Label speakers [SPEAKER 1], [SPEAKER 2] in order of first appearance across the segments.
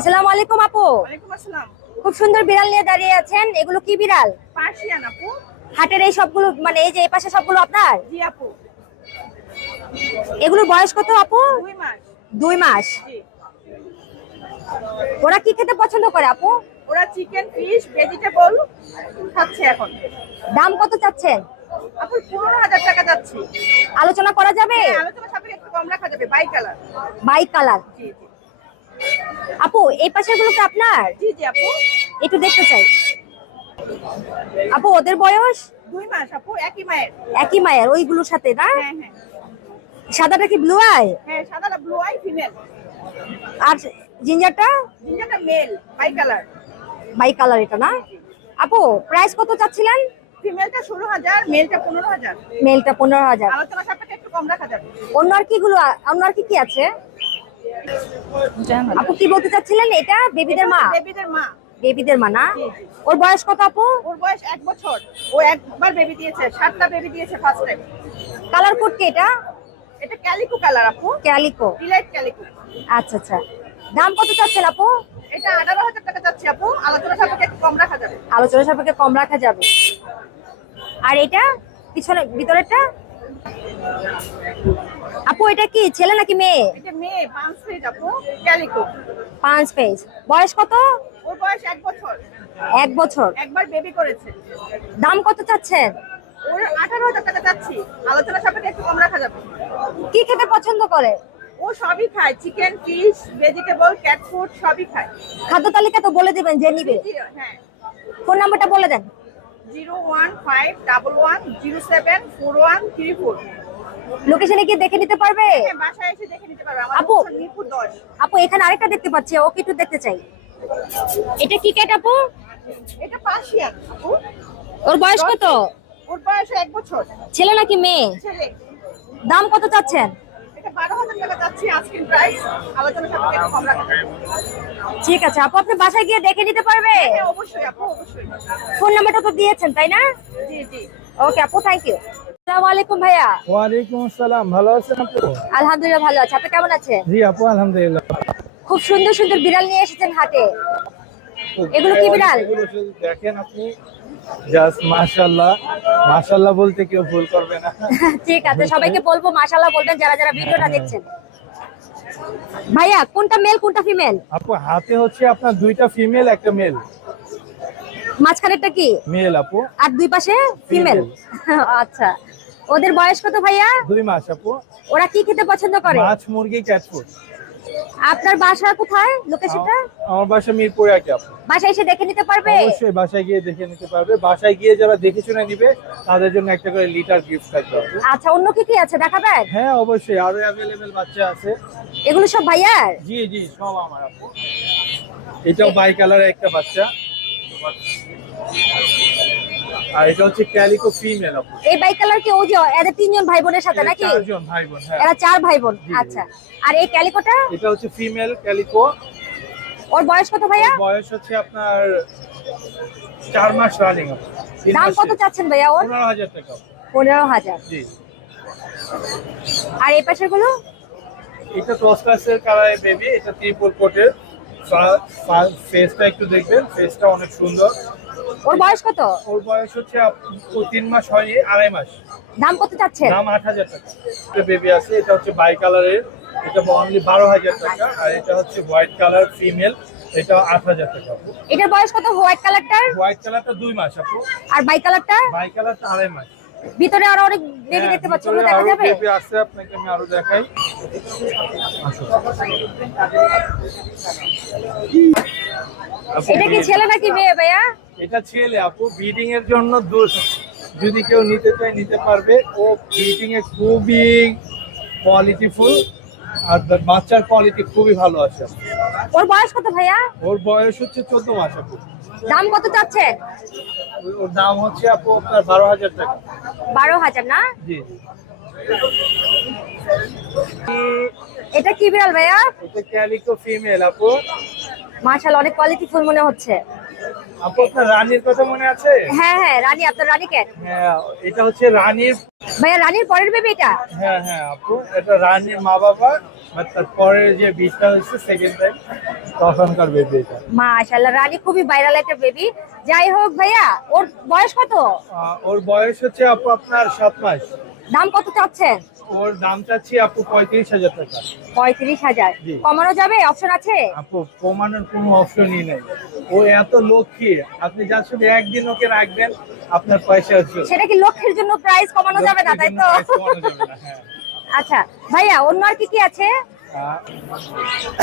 [SPEAKER 1] আসসালামু আলাইকুম আপু।
[SPEAKER 2] আসসালাম।
[SPEAKER 1] খুব সুন্দর বিড়াল নিয়ে দাঁড়িয়ে আছেন। এগুলো কি বিড়াল?
[SPEAKER 2] পার্সিয়ান আপু।
[SPEAKER 1] হাটের এই সবগুলো মানে এই যে এই পাশে সবগুলো আপনার?
[SPEAKER 2] জি আপু।
[SPEAKER 1] এগুলোর বয়স কত আপু?
[SPEAKER 2] দুই মাস।
[SPEAKER 1] দুই মাস। ওরা কি খেতে পছন্দ করে আপু?
[SPEAKER 2] ওরা চিকেন ফিশ ভেজিটেবল খাচ্ছে এখন।
[SPEAKER 1] দাম কত চাচ্ছেন?
[SPEAKER 2] আপু পনেরো হাজার টাকা যাচ্ছে।
[SPEAKER 1] আলোচনা করা যাবে?
[SPEAKER 2] হ্যাঁ, আলোচনা সাপেক্ষে একটু কম রাখা যাবে বাই কালার
[SPEAKER 1] বাইক কালার
[SPEAKER 2] জি জি।
[SPEAKER 1] আপু এই পাশেরগুলো কি আপনার?
[SPEAKER 2] জি জি আপু।
[SPEAKER 1] একটু দেখতে চাই। আপু ওদের বয়স?
[SPEAKER 2] দুই মাস আপু একই মায়ের।
[SPEAKER 1] একই মায়ের ওইগুলোর সাথে না?
[SPEAKER 2] হ্যাঁ হ্যাঁ।
[SPEAKER 1] সাদাটা কি ব্লু আই
[SPEAKER 2] হ্যাঁ সাদাটা ব্লু আই ফিমেল
[SPEAKER 1] আর জিঞ্জারটা
[SPEAKER 2] জিঞ্জারটা male bi colour
[SPEAKER 1] bi colour এটা না? আপু প্রাইস কত চাচ্ছিলেন?
[SPEAKER 2] ফিমেলটা ষোলো হাজার মেলটা পনেরো হাজার।
[SPEAKER 1] মেলটা পনেরো হাজার।
[SPEAKER 2] আলোচনা সাপেক্ষে একটু কম রাখা যাবে।
[SPEAKER 1] অন্য আর কি গুলো অন্য আর কি কি আছে? আপু কি বলতে চাচ্ছিলেন এটা? বেবিদের মা।
[SPEAKER 2] বেবিদের মা।
[SPEAKER 1] বেবিদের মা না। ওর বয়স কত আপু?
[SPEAKER 2] ওর বয়স এক বছর। ও একবার বেবি দিয়েছে সাতটা বেবি দিয়েছে ফার্স্ট টাইম
[SPEAKER 1] কালার কোড কি এটা?
[SPEAKER 2] এটা ক্যালিকো কালার আপু।
[SPEAKER 1] ক্যালিকো
[SPEAKER 2] ডিলাইট ক্যালিকো
[SPEAKER 1] আচ্ছা আচ্ছা। দাম কত চাচ্ছেন আপু?
[SPEAKER 2] এটা আঠারো হাজার টাকা যাচ্ছে আপু। আলোচনা সাপেক্ষে কম রাখা যাবে।
[SPEAKER 1] আলোচনা সাপেক্ষে কম রাখা যাবে। আর এটা? পিছনে ভিতরেরটা? আপু এটা কি ছেলে নাকি মেয়ে?
[SPEAKER 2] এটা মেয়ে পাঁচ ফিট আপু ক্যালিকো।
[SPEAKER 1] পাঁচ পেজ। বয়স কত?
[SPEAKER 2] ওর বয়স এক বছর।
[SPEAKER 1] এক বছর।
[SPEAKER 2] একবার বেবি করেছে।
[SPEAKER 1] দাম কত চাচ্ছেন?
[SPEAKER 2] ওর আঠারো হাজার টাকা যাচ্ছি আলোচনা সাপেক্ষে একটু কম রাখা যাবে।
[SPEAKER 1] কি খেতে পছন্দ করে?
[SPEAKER 2] ও সবই খায়। Chicken fish vegetable cat food সবই খায়।
[SPEAKER 1] খাদ্য তালিকা তো বলে দিবেন যে নিবে।
[SPEAKER 2] হ্যাঁ।
[SPEAKER 1] ফোন নাম্বারটা বলে দেন।
[SPEAKER 2] Zero one five double one zero seven four one three four.
[SPEAKER 1] লোকেশনে গিয়ে দেখে নিতে পারবে?
[SPEAKER 2] হ্যাঁ বাসায় এসে দেখে নিতে পারবে।
[SPEAKER 1] আপু।
[SPEAKER 2] মিরপুর দশ।
[SPEAKER 1] আপু এখানে আরেকটা দেখতে পাচ্ছি ওকে একটু দেখতে চাই। এটা কি ক্যাট আপু?
[SPEAKER 2] এটা পার্সিয়ান আপু।
[SPEAKER 1] ওর বয়স কত?
[SPEAKER 2] ওর বয়স এক বছর।
[SPEAKER 1] ছেলে নাকি মেয়ে?
[SPEAKER 2] ছেলে।
[SPEAKER 1] দাম কত চাচ্ছেন? ঠিক আছে আপু আপনি বাসায় গিয়ে দেখে নিতে পারবে?
[SPEAKER 2] হ্যাঁ অবশ্যই আপু অবশ্যই।
[SPEAKER 1] ফোন নাম্বারটা তো দিয়েছেন তাই না?
[SPEAKER 2] জি জি।
[SPEAKER 1] ওকে আপু থ্যাংক ইউ আসসালামু আলাইকুম ভাইয়া।
[SPEAKER 3] ওয়ালাইকুম আসসালাম ভালো আছেন আপু?
[SPEAKER 1] আলহামদুলিল্লাহ ভালো আছে। আপনি কেমন আছেন?
[SPEAKER 3] জি আপু আলহামদুলিল্লাহ।
[SPEAKER 1] খুব সুন্দর সুন্দর বিড়াল নিয়ে এসেছেন হাটে। এগুলো কি বিড়াল?
[SPEAKER 3] দেখেন আপনি জাস্ট মাশাআল্লাহ। মাশাআল্লাহ বলতে কেউ ভুল করবে না।
[SPEAKER 1] ঠিক আছে সবাইকে বলব মাশাআল্লাহ বলবেন যারা যারা ভিডিওটা দেখছেন। ভাইয়া কোনটা মেল কোনটা ফিমেল
[SPEAKER 3] আপু হাতে হচ্ছে আপনার দুইটা ফিমেল একটা মেল
[SPEAKER 1] মাঝখানেরটা কি?
[SPEAKER 3] মেল আপু।
[SPEAKER 1] আর দুই পাশে ফিমেল আচ্ছা। ওদের বয়স কত ভাইয়া?
[SPEAKER 3] দুই মাস আপু।
[SPEAKER 1] ওরা কি খেতে পছন্দ করে?
[SPEAKER 3] মাছ মুরগি ক্যাট ফুড
[SPEAKER 1] আপনার বাসা কোথায়? লোকেশনটা
[SPEAKER 3] আমার বাসা মিরপুরে আছে আপু
[SPEAKER 1] বাসায় এসে দেখে নিতে পারবে?
[SPEAKER 3] অবশ্যই বাসায় গিয়ে দেখে নিতে পারবে। বাসায় গিয়ে যারা দেখে শুনে নিবে তাদের জন্য একটা করে লিটার গিফট থাকবে
[SPEAKER 1] আচ্ছা অন্য কি কি আছে? দেখাবেন?
[SPEAKER 3] হ্যাঁ অবশ্যই আরও অ্যাভেলেবেল বাচ্চা আছে।
[SPEAKER 1] এগুলো সব ভাইয়ার?
[SPEAKER 3] জি জি সব আমার আপু এটাও বাই কালারের একটা বাচ্চা। আর এটা হচ্ছে ক্যালিকো ফিমেল আপু।
[SPEAKER 1] এই বাইক কালার কি ওই যে এদের তিনজন ভাই বোনের সাথে নাকি?
[SPEAKER 3] চারজন ভাই বোন হ্যাঁ।
[SPEAKER 1] এরা চার ভাই বোন আচ্ছা। আর এই ক্যালিকোটা?
[SPEAKER 3] এটা হচ্ছে ফিমেল ক্যালিকো।
[SPEAKER 1] ওর বয়স কত ভাইয়া?
[SPEAKER 3] বয়স হচ্ছে আপনার চার মাস রানিং
[SPEAKER 1] দাম কত চাচ্ছেন ভাইয়া ওর?
[SPEAKER 3] পনেরো হাজার টাকা। আপু।
[SPEAKER 1] পনেরো হাজার।
[SPEAKER 3] জি।
[SPEAKER 1] আর এই পাশেরগুলো
[SPEAKER 3] এটা ক্রসকাসের কালারের বেবি এটা ত্রিপুর কোটের ফেসটা একটু দেখবেন ফেসটা অনেক সুন্দর।
[SPEAKER 1] ওর বয়স কত?
[SPEAKER 3] ওর বয়স হচ্ছে তিন মাস হয়নি আড়াই মাস।
[SPEAKER 1] দাম কত চাচ্ছেন?
[SPEAKER 3] দাম আট হাজার টাকা। একটা বেবি আছে এটা হচ্ছে বাই কালারের এটা অনলি বারো হাজার টাকা আর এটা হচ্ছে হোয়াইট কালার ফিমেল এটা আট হাজার টাকা।
[SPEAKER 1] এটার বয়স কত? হোয়াইট কালারটার
[SPEAKER 3] হোয়াইট কালারটা মাস আপু।
[SPEAKER 1] আর বাই কালারটা
[SPEAKER 3] বাই কালারটা আড়াই মাস।
[SPEAKER 1] ভিতরে আরও অনেক বেবি দেখতে পাচ্ছি ওগুলো দেখা যাবে?
[SPEAKER 3] বেবি আছে আপনাকে আমি আরও দেখাই।
[SPEAKER 1] এটা কি ছেলে নাকি মেয়ে ভাইয়া?
[SPEAKER 3] এটা ছেলে আপু ব্রিডিং এর জন্য দোষ। যদি কেউ নিতে চায় নিতে পারবে। ও ব্রিডিং এ খুবই কোয়ালিটিফুল আর বাচ্চার কোয়ালিটি খুবই ভালো আছে।
[SPEAKER 1] ওর বয়স কত ভাইয়া?
[SPEAKER 3] ওর বয়স হচ্ছে চোদ্দ মাস আপু।
[SPEAKER 1] দাম কত চাচ্ছে?
[SPEAKER 3] ওর- দাম হচ্ছে আপু আপনার বারো হাজার টাকা।
[SPEAKER 1] বারো হাজার না?
[SPEAKER 3] জি
[SPEAKER 1] এটা কি বিড়াল ভাইয়া?
[SPEAKER 3] এটা ক্যালিকো ফিমেল আপু।
[SPEAKER 1] মার্শাল অনেক কোয়ালিটি ফুল মনে হচ্ছে।
[SPEAKER 3] আপু আপনার রানীর কথা মনে আছে?
[SPEAKER 1] হ্যাঁ হ্যাঁ রানী আপনার রানী ক্যাট
[SPEAKER 3] হ্যাঁ এটা হচ্ছে রানীর
[SPEAKER 1] ভাইয়া রানীর পরের বেবি এটা?
[SPEAKER 3] হ্যাঁ হ্যাঁ আপু এটা রানীর মা বাবা আর তারপরে যে হচ্ছে সেকেন্ড টাইম তখনকার বেবি এটা।
[SPEAKER 1] মাশাআল্লাহ রানী খুবই ভাইরাল একটা বেবি যাই হোক ভাইয়া ওর বয়স কত?
[SPEAKER 3] ওর বয়স হচ্ছে আপু আপনার সাত মাস।
[SPEAKER 1] দাম কত চাচ্ছেন?
[SPEAKER 3] ওর দাম চাচ্ছি আপু পঁয়ত্রিশ হাজার টাকা।
[SPEAKER 1] পঁয়ত্রিশ হাজার। কমানো যাবে? অপশন আছে?
[SPEAKER 3] আপু কমানোর কোনো অপশনই নেই। ও এত লক্ষ্মী। আপনি যা শুধু একদিন ওকে রাখবেন আপনার পয়সা আছে
[SPEAKER 1] সেটা কি লক্ষ্যের জন্য প্রাইস কমানো যাবে না তাই তো?
[SPEAKER 3] হ্যাঁ।
[SPEAKER 1] আচ্ছা ভাইয়া অন্য আর কি কি আছে?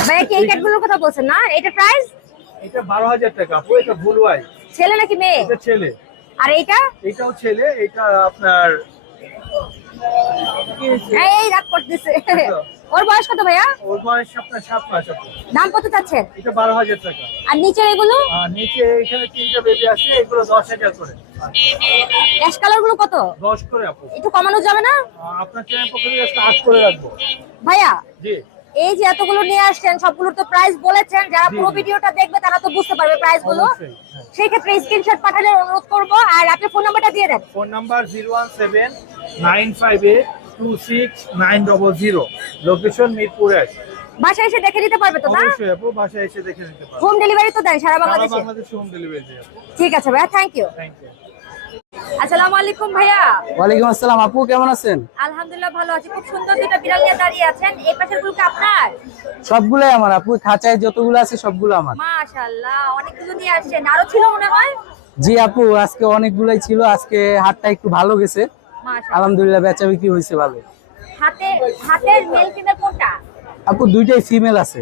[SPEAKER 1] ভাইয়া কি এই ক্যাটগুলোর কথা বলছেন না? এটা প্রাইস
[SPEAKER 3] এটা বারো হাজার টাকা। আপু এটা বুলুয়াই
[SPEAKER 1] ছেলে নাকি মেয়ে?
[SPEAKER 3] এটা ছেলে।
[SPEAKER 1] আর এইটা?
[SPEAKER 3] এটাও ছেলে এটা আপনার
[SPEAKER 1] এই, এই রাগ করতেছে। ওর বয়স কত ভাইয়া?
[SPEAKER 3] ওর বয়স আপনার সাত মাস
[SPEAKER 1] দাম কত চাচ্ছেন?
[SPEAKER 3] এটা বারো হাজার টাকা।
[SPEAKER 1] আর নিচে এগুলো?
[SPEAKER 3] আর নিচে এখানে তিনটা বেবি আছে এগুলো দশ হাজার করে।
[SPEAKER 1] অ্যাশ কালারগুলো কত?
[SPEAKER 3] দশ করে আপু।
[SPEAKER 1] একটু কমানো যাবে না?
[SPEAKER 3] আপনার চ্যানেল পক্ষ থেকে করে রাখব।
[SPEAKER 1] ভাইয়া
[SPEAKER 3] জি।
[SPEAKER 1] এই যে এতগুলো নিয়ে আসছেন সবগুলোর তো প্রাইস বলেছেন। যারা পুরো ভিডিওটা দেখবে তারা তো বুঝতে পারবে
[SPEAKER 3] প্রাইসগুলো।
[SPEAKER 1] সেই ক্ষেত্রে স্ক্রিনশট পাঠালে অনুরোধ করব। আর আপনি ফোন নাম্বারটা দিয়ে দেন।
[SPEAKER 3] Phone number zero one seven nine five eight two six nine double zero location Mirpur এক।
[SPEAKER 1] বাসায় এসে দেখে নিতে পারবে তো না?
[SPEAKER 3] অবশ্যই আপু বাসায় এসে দেখে নিতে পারব।
[SPEAKER 1] হোম ডেলিভারি তো দেন সারা
[SPEAKER 3] সারা
[SPEAKER 1] বাংলাদেশে।
[SPEAKER 3] বাংলাদেশে হোম ডেলিভারি
[SPEAKER 1] ঠিক আছে ভাইয়া থ্যাংক ইউ
[SPEAKER 3] থ্যাংক ইউ
[SPEAKER 1] আসসালামু আলাইকুম ভাইয়া।
[SPEAKER 4] ওয়ালাইকুম আসসালাম আপু কেমন আছেন?
[SPEAKER 1] আলহামদুলিল্লাহ ভালো আছি। খুব সুন্দর দুটো বিড়াল নিয়ে দাঁড়িয়ে আছেন। এই পাশেরগুলো আপনার?
[SPEAKER 4] সবগুলাই আমার আপু খাঁচায় যতগুলো আছে সবগুলো আমার।
[SPEAKER 1] মাশাআল্লাহ অনেকগুলো নিয়ে আসছেন। আরও ছিল মনে হয়?
[SPEAKER 4] জি আপু আজকে অনেকগুলাই ছিল। আজকে হাটটা একটু ভালো গেছে। আলহামদুলিল্লাহ বেচা বিক্রি হয়েছে ভালো।
[SPEAKER 1] হাতে হাতের মেল ফিমেল কোনটা?
[SPEAKER 4] আপু দুইটাই ফিমেল আছে।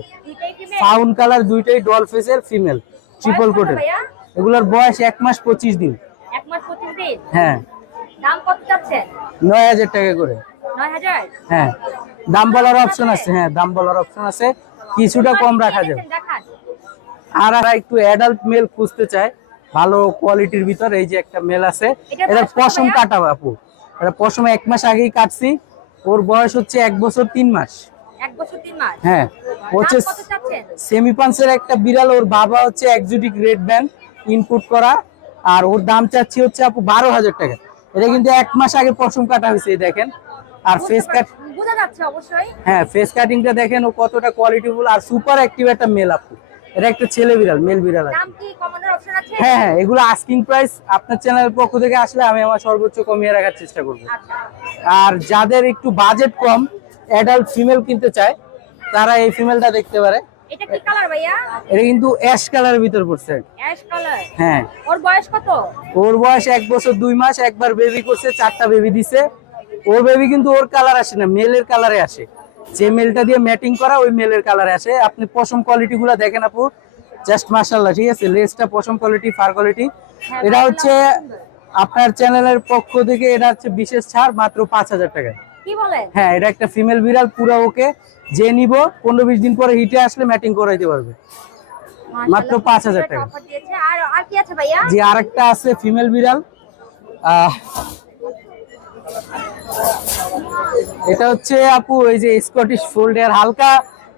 [SPEAKER 4] ফাউন কালার দুইটাই ডল ফেসের ফিমেল ট্রিপল কোটের এগুলোর বয়স এক মাস পঁচিশ দিন।
[SPEAKER 1] এক মাস পঁচিশ দিন?
[SPEAKER 4] হ্যাঁ।
[SPEAKER 1] দাম কত চাচ্ছেন?
[SPEAKER 4] নয় হাজার টাকা করে।
[SPEAKER 1] নয় হাজার?
[SPEAKER 4] হ্যাঁ। দাম বলার অপশন আছে হ্যাঁ দাম বলার অপশন আছে। কিছুটা কম রাখা যাবে। আর আর একটু অ্যাডাল্ট মেল খুঁজতে চায়। ভালো কোয়ালিটির ভিতর এই যে একটা মেল আছে। এটা পশম কাটা আপু এটা পশম এক মাস আগেই কাটছি। ওর বয়স হচ্ছে এক বছর তিন মাস। হ্যাঁ। হচ্ছে সেমি পাঞ্চের একটা বিড়াল ওর বাবা হচ্ছে একজুটিক রেড ব্যান্ড ইনপুট করা। আর ওর দাম চাচ্ছি হচ্ছে আপু বারো হাজার টাকা। এটা কিন্তু এক মাস আগে পশম কাটা হয়েছে দেখেন। আর ফেস কাট হ্যাঁ ফেস কাটিংটা দেখেন ও কতটা কোয়ালিটিফুল আর সুপার অ্যাক্টিভ একটা মেল আপু। এটা একটা ছেলে বিড়াল মেল বিড়াল হ্যাঁ হ্যাঁ এগুলো আস্কিং প্রাইস আপনার চ্যানেলের পক্ষ থেকে আসলে আমি আমার সর্বোচ্চ কমিয়ে রাখার চেষ্টা করব।
[SPEAKER 1] আচ্ছা।
[SPEAKER 4] আর যাদের একটু বাজেট কম অ্যাডাল্ট ফিমেল কিনতে চায় তারা এই ফিমেলটা দেখতে পারে।
[SPEAKER 1] এটা কি কালার ভাইয়া?
[SPEAKER 4] এটা কিন্তু অ্যাশ কালারের ভিতর পড়ছে।
[SPEAKER 1] অ্যাশ কালার
[SPEAKER 4] হ্যাঁ।
[SPEAKER 1] ওর বয়স কত?
[SPEAKER 4] ওর বয়স এক বছর দুই মাস একবার বেবি করছে চারটা বেবি দিছে। ওর বেবি কিন্তু ওর কালার আসে না মেলের কালারে আসে। যে মেলটা দিয়ে ম্যাটিং করা ওই মেলের কালারে আসে। আপনি পশম কোয়ালিটি গুলা দেখেন আপু। জাস্ট মার্শাল্লাহ ঠিক আছে? লেসটা পশম কোয়ালিটি ফার কোয়ালিটি এটা হচ্ছে আপনার চ্যানেলের পক্ষ থেকে এটা হচ্ছে বিশেষ ছাড় মাত্র পাঁচ হাজার টাকায়।
[SPEAKER 1] কি বলেন
[SPEAKER 4] হ্যাঁ এটা একটা ফিমেল বিড়াল পুরো ওকে যে নিব পনেরো বিশ দিন পরে হিটে আসলে ম্যাটিং করাইতে পারবে। মাত্র
[SPEAKER 1] মাশাআল্লাহ,
[SPEAKER 4] 5,000 টাকা।
[SPEAKER 1] আর আর কি আছে ভাইয়া?
[SPEAKER 4] যে আরেকটা আছে ফিমেল বিড়াল। এটা হচ্ছে আপু ওই যে স্কটিশ ফোল্ডের হালকা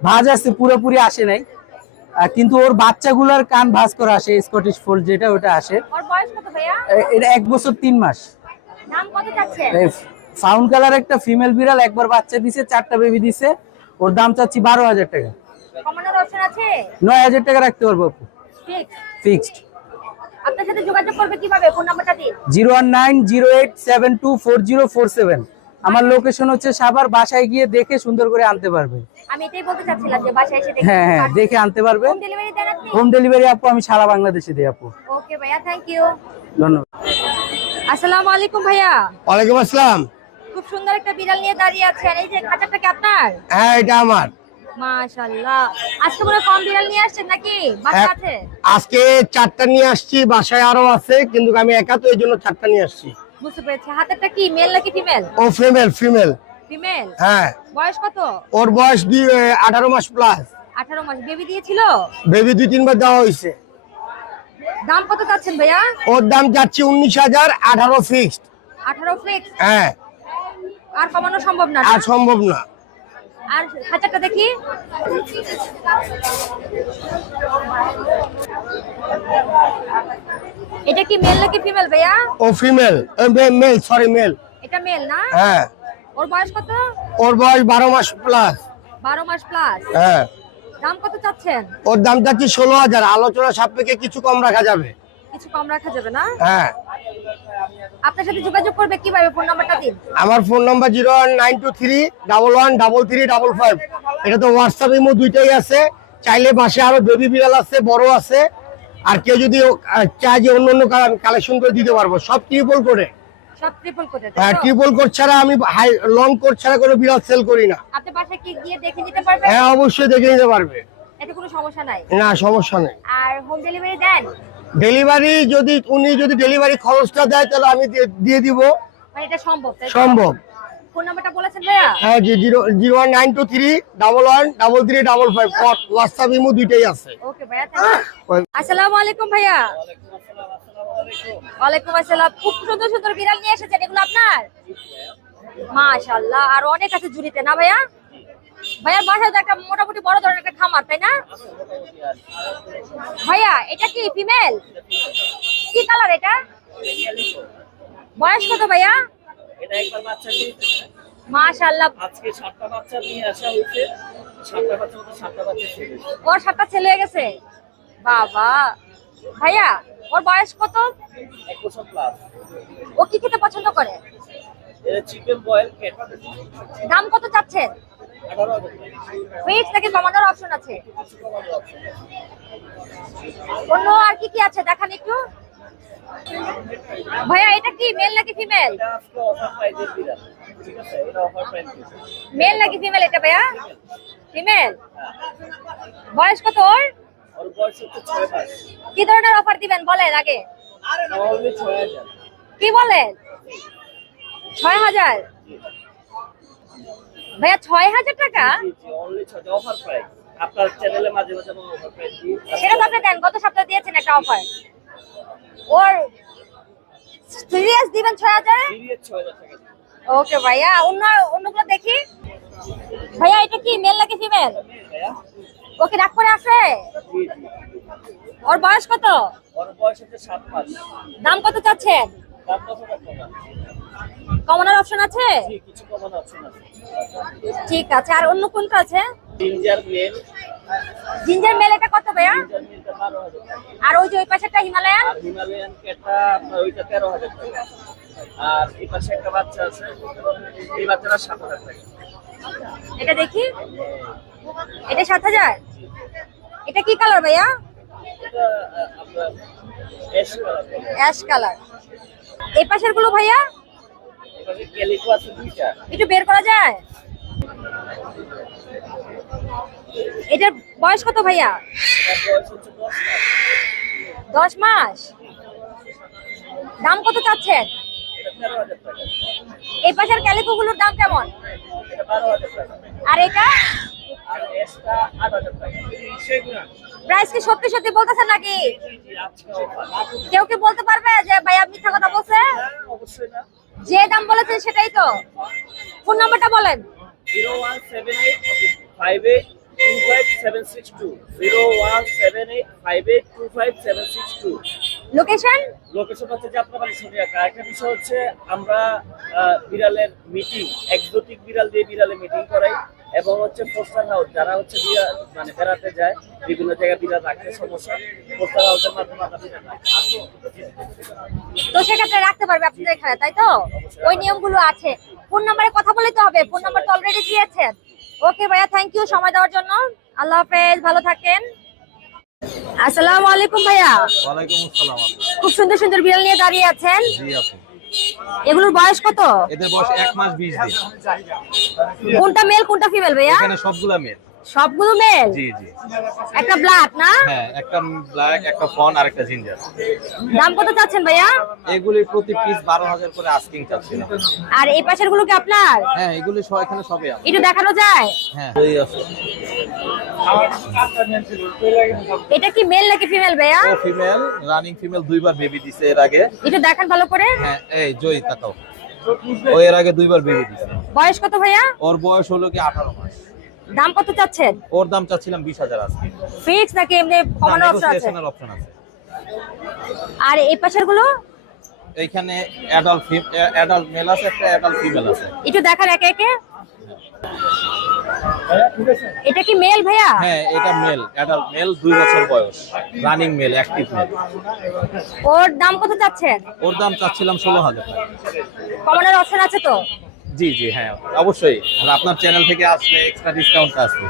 [SPEAKER 4] ভাঁজ আছে পুরোপুরি আসে নাই। কিন্তু ওর বাচ্চাগুলোর কান ভাঁজ করা আসে স্কটিশ ফোল্ড যেটা ওটা আসে।
[SPEAKER 1] ওর বয়স কত ভাইয়া?
[SPEAKER 4] এটা এক বছর তিন মাস।
[SPEAKER 1] দাম কত
[SPEAKER 4] ফাউন্ড কালার একটা ফিমেল বিড়াল একবার বাচ্চা দিছে চারটা বেবি দিছে। ওর দাম চাচ্ছি বারো হাজার টাকা। নয় হাজার টাকা রাখতে পারব আপু। ফিক্সড
[SPEAKER 1] আপনার সাথে যোগাযোগ করবে কীভাবে? ফোন নাম্বারটা দিন।
[SPEAKER 4] Zero one nine zero eight seven two four zero four seven. আমার লোকেশন হচ্ছে সাভার বাসায় গিয়ে দেখে সুন্দর করে আনতে পারবে।
[SPEAKER 1] আমি এটাই বলতে চাচ্ছিলাম যে বাসায় এসে দেখে
[SPEAKER 4] হ্যাঁ হ্যাঁ দেখে আনতে পারবে।
[SPEAKER 1] হোম ডেলিভারি দেন আপনি?
[SPEAKER 4] হোম ডেলিভারি আপু আমি সারা বাংলাদেশে দিই আপু।
[SPEAKER 1] ওকে ভাইয়া থ্যাংক ইউ
[SPEAKER 4] ধন্যবাদ।
[SPEAKER 1] আসসালামু আলাইকুম ভাইয়া।
[SPEAKER 5] আসসালাম।
[SPEAKER 1] খুব সুন্দর একটা বিড়াল নিয়ে দাঁড়িয়ে আছেন এই যে খাঁচাটা কি আপনার?
[SPEAKER 5] হ্যাঁ এটা আমার।
[SPEAKER 1] মাশাআল্লাহ আজকে মনে কম বিড়াল নিয়ে আসছেন নাকি? বাসা আছে?
[SPEAKER 5] আজকে চারটা নিয়ে আসছি বাসায় আরও আছে কিন্তু আমি একা তো এই চারটা নিয়ে আসছি।
[SPEAKER 1] বুঝতে পেরেছি। হাতেরটা কি মেল নাকি ফিমেল
[SPEAKER 5] ও ফিমেল ফিমেল
[SPEAKER 1] ফিমেল
[SPEAKER 5] হ্যাঁ।
[SPEAKER 1] বয়স কত?
[SPEAKER 5] ওর বয়স দুই আঠারো মাস প্লাস
[SPEAKER 1] আঠারো মাস। বেবি দিয়েছিল?
[SPEAKER 5] বেবি দুই তিনবার দেওয়া হয়েছে।
[SPEAKER 1] দাম কত চাচ্ছেন ভাইয়া?
[SPEAKER 5] ওর দাম যাচ্ছে উনিশ হাজার আঠারো ফিক্সড
[SPEAKER 1] আঠারো ফিক্স
[SPEAKER 5] হ্যাঁ।
[SPEAKER 1] আর কমানো সম্ভব না?
[SPEAKER 5] আর সম্ভব না।
[SPEAKER 1] আর খাঁচাটা দেখি। এটা কি মেল নাকি ফিমেল ভাইয়া?
[SPEAKER 5] ও ফিমেল মেল সরি মেল
[SPEAKER 1] এটা মেল না?
[SPEAKER 5] হ্যাঁ।
[SPEAKER 1] ওর বয়স কত?
[SPEAKER 5] ওর বয়স বারো মাস প্লাস
[SPEAKER 1] বারো মাস প্লাস
[SPEAKER 5] হ্যাঁ।
[SPEAKER 1] দাম কত চাচ্ছেন?
[SPEAKER 5] ওর দাম চাচ্ছি ষোলো হাজার। আলোচনা সাপেক্ষে কিছু কম রাখা যাবে।
[SPEAKER 1] কিছু কম রাখা যাবে না?
[SPEAKER 5] হ্যাঁ।
[SPEAKER 1] আপনার সাথে যোগাযোগ করবে কীভাবে? ফোন নাম্বারটা দিন।
[SPEAKER 5] আমার phone number zero nine two three double one double three double five. এটা তো হোয়াটসঅ্যাপ ইমো দুইটাই আছে। চাইলে বাসে আরও বেবি বিড়াল আছে বড় আছে। আর কেউ যদি চায় যে অন্য অন্য কালেকশন করে দিতে পারব। সব ট্রিপল করে
[SPEAKER 1] সব ট্রিপল করে
[SPEAKER 5] হ্যাঁ ট্রিপল কোড ছাড়া আমি হাই লং কোড ছাড়া কোনো বিড়াল সেল করি না।
[SPEAKER 1] আপনি বাসায় কি গিয়ে দেখে নিতে পারবেন?
[SPEAKER 5] হ্যাঁ অবশ্যই দেখে নিতে পারবে।
[SPEAKER 1] এতে কোনো সমস্যা নাই?
[SPEAKER 5] না সমস্যা নেই।
[SPEAKER 1] আর হোম ডেলিভারি দেন?
[SPEAKER 5] ডেলিভারি যদি উনি যদি ডেলিভারি খরচটা দেয় তাহলে আমি দিয়ে- দিব।
[SPEAKER 1] মানে সম্ভব
[SPEAKER 5] হ্যাঁ জি zero zero one nine two three double one double three double five. WhatsApp imo দুইটাই আছে।
[SPEAKER 1] ভাইয়া আসসালামু আলাইকুম ভাইয়া। ওয়ালাইকুম আসসালাম। খুব সুন্দর সুন্দর বিড়াল নিয়ে এসেছেন এগুলো আপনার? আর অনেক আছে জুড়িতে না ভাইয়া? ভাইয়া বাসায় তো একটা মোটামুটি বড় ধরনের একটা খামার তাই না? ভাইয়া এটা কি ফিমেল কি কালার এটা? বয়স কত ভাইয়া?
[SPEAKER 6] এটা একবার বাচ্চা
[SPEAKER 1] মাশাআল্লাহ।
[SPEAKER 6] আজকে সাতটা বাচ্চা নিয়ে আসা হয়েছে। সাতটা বাচ্চা মতো সাতটা বাচ্চা ছেড়ে
[SPEAKER 1] ওর সাতটা ছেলে গেছে? বাবা। ভাইয়া ওর বয়স কত?
[SPEAKER 6] এক বছর প্লাস
[SPEAKER 1] ও কি খেতে পছন্দ করে?
[SPEAKER 6] চিকেন বয়েল
[SPEAKER 1] দাম কত চাচ্ছেন? ফিক্স নাকি কমানোর অপশন আছে। অন্য আর কি কি আছে? দেখান একটু। ভাইয়া এটা কি মেল নাকি ফিমেল মেল নাকি ফিমেল এটা ভাইয়া? ফিমেল বয়স কত ওর? কি ধরনের অফার দিবেন বলেন আগে। কি বলেন? ছয় হাজার? ভাইয়া ছয় হাজার টাকা?
[SPEAKER 6] অফার প্রাইস আপনার চ্যানেলে মাঝে মাঝে অফার প্রাইস
[SPEAKER 1] সেটা তো আপনি দেন গত সপ্তাহে দিয়েছেন একটা অফার ওর সিরিয়াস দিবেন ছয় হাজারে? ওকে ভাইয়া অন্য অন্যগুলো দেখি। ভাইয়া এটা কি মেল নাকি ফিমেল ওকে ডাক করে
[SPEAKER 6] জি
[SPEAKER 1] ওর বয়স কত?
[SPEAKER 6] ওর বয়স হচ্ছে সাত মাস।
[SPEAKER 1] দাম কত চাচ্ছেন?
[SPEAKER 6] দাম
[SPEAKER 1] কমানোর অপশন আছে?
[SPEAKER 6] জি কিছু কমানো অপশন আছে।
[SPEAKER 1] ঠিক আছে আর অন্য কোনটা আছে?
[SPEAKER 6] জিঞ্জার মেল
[SPEAKER 1] জিঞ্জার মেল এটা কত ভাইয়া? আর ওই যে ওই পাশেরটা হিমালয়ান?
[SPEAKER 6] হিমালয়ান আপনার ওইটা তেরো হাজার টাকা। আর এই পাশে একটা বাচ্চা আছে এই বাচ্চাটা সাত হাজার টাকা।
[SPEAKER 1] এটা দেখি। এটা সাত হাজার? এটা কি কালার ভাইয়া?
[SPEAKER 6] এটা আপনার অ্যাশ কালার
[SPEAKER 1] অ্যাশ কালার এই পাশেরগুলো ভাইয়া
[SPEAKER 6] এবারে ক্যালিকো আছে দুইটা
[SPEAKER 1] একটু বের করা যায়? এটার বয়স কত ভাইয়া?
[SPEAKER 6] দশ মাস।
[SPEAKER 1] দাম কত চাচ্ছেন? এই পাশের ক্যালিকো গুলোর দাম কেমন? আর এটা? প্রাইস কি সত্যি সত্যি বলতেছেন নাকি। কেউ কি বলতে পারবে যে ভাইয়া মিথ্যা কথা বলছে?
[SPEAKER 6] অবশ্যই না
[SPEAKER 1] যে দাম বলেছে সেটাই তো। ফোন নাম্বারটা বলেন।
[SPEAKER 6] Zero one seven eight, five eight, two five, seven six two. Zero one seven eight, five eight, two five, seven six two.
[SPEAKER 1] Location
[SPEAKER 6] location হচ্ছে যাত্রাবাড়ি সরিয়াকা একটা বিষয় হচ্ছে আমরা বিড়ালের মিটিং এক্সোটিক বিড়াল দিয়ে বিড়ালে মিটিং করাই এবং হচ্ছে পোস্টার হাউস যারা হচ্ছে মানে বেড়াতে যায় বিভিন্ন জায়গায় বিড়াল রাখতে সমস্যা পোস্টার হাউসের মাধ্যমে
[SPEAKER 1] তো সেক্ষেত্রে রাখতে পারবে আপনাদের এখানে তাই তো? ওই নিয়মগুলো আছে। ফোন নাম্বারে কথা বলে তো হবে ফোন নাম্বার তো অলরেডি দিয়েছেন। ওকে ভাইয়া থ্যাংক ইউ সময় দেওয়ার জন্য। আল্লাহ হাফেজ ভালো থাকেন। আসসালামু আলাইকুম ভাইয়া।
[SPEAKER 7] ওয়ালাইকুম আসসালাম
[SPEAKER 1] খুব সুন্দর সুন্দর বিড়াল নিয়ে দাঁড়িয়ে আছেন।
[SPEAKER 7] জি আপু।
[SPEAKER 1] এগুলোর বয়স কত?
[SPEAKER 7] এদের বয়স 1 মাস বিশ দিন।
[SPEAKER 1] কোনটা মেল কোনটা ফিমেল ভাইয়া?
[SPEAKER 7] এখানে সবগুলা মেল
[SPEAKER 1] সবগুলো মেল
[SPEAKER 7] জি জি।
[SPEAKER 1] একটা ব্ল্যাক না?
[SPEAKER 7] হ্যাঁ একটা ব্ল্যাক একটা ফন আর একটা জিঞ্জার
[SPEAKER 1] দাম কত চাচ্ছেন ভাইয়া?
[SPEAKER 7] এগুলি প্রতি পিস বারো হাজার করে আস্কিং চাচ্ছিল
[SPEAKER 1] আর এই পাশেরগুলো কি আপনার?
[SPEAKER 7] হ্যাঁ এগুলি সব এখানে সবই আছে।
[SPEAKER 1] একটু দেখানো যায়?
[SPEAKER 7] হ্যাঁ। এই আছে
[SPEAKER 1] এটা কি মেল নাকি ফিমেল ভাইয়া?
[SPEAKER 7] ও ফিমেল রানিং ফিমেল দুইবার বেবি দিছে এর আগে।
[SPEAKER 1] একটু দেখান ভালো করে।
[SPEAKER 7] হ্যাঁ এই জয়ী তাকাও। ও এর আগে দুইবার বেবি দিছে।
[SPEAKER 1] বয়স কত ভাইয়া?
[SPEAKER 7] ওর বয়স হলো কি আঠারো মাস।
[SPEAKER 1] দাম কত চাচ্ছেন?
[SPEAKER 7] ওর দাম চাচ্ছিলাম বিশ হাজার আজকে।
[SPEAKER 1] ফিক্স নাকি এমনি কমানো অপশন আছে?
[SPEAKER 7] অপশন আছে।
[SPEAKER 1] আর এই পাশেরগুলো
[SPEAKER 7] এইখানে অ্যাডাল্ট অ্যাডাল্ট মেল আছে একটা অ্যাডাল্ট ফিমেল আছে।
[SPEAKER 1] একটু দেখার একে একে। এটা কি মেল ভাইয়া?
[SPEAKER 7] হ্যাঁ এটা মেল অ্যাডাল্ট মেল দুই বছর বয়স। রানিং মেল অ্যাক্টিভ মেল
[SPEAKER 1] ওর দাম কত চাচ্ছেন?
[SPEAKER 7] ওর দাম চাচ্ছিলাম ষোলো হাজার
[SPEAKER 1] কমানোর অপশন আছে তো?
[SPEAKER 7] জি জি হ্যাঁ অবশ্যই। আর আপনার চ্যানেল থেকে আসলে এক্সট্রা ডিসকাউন্ট আসবে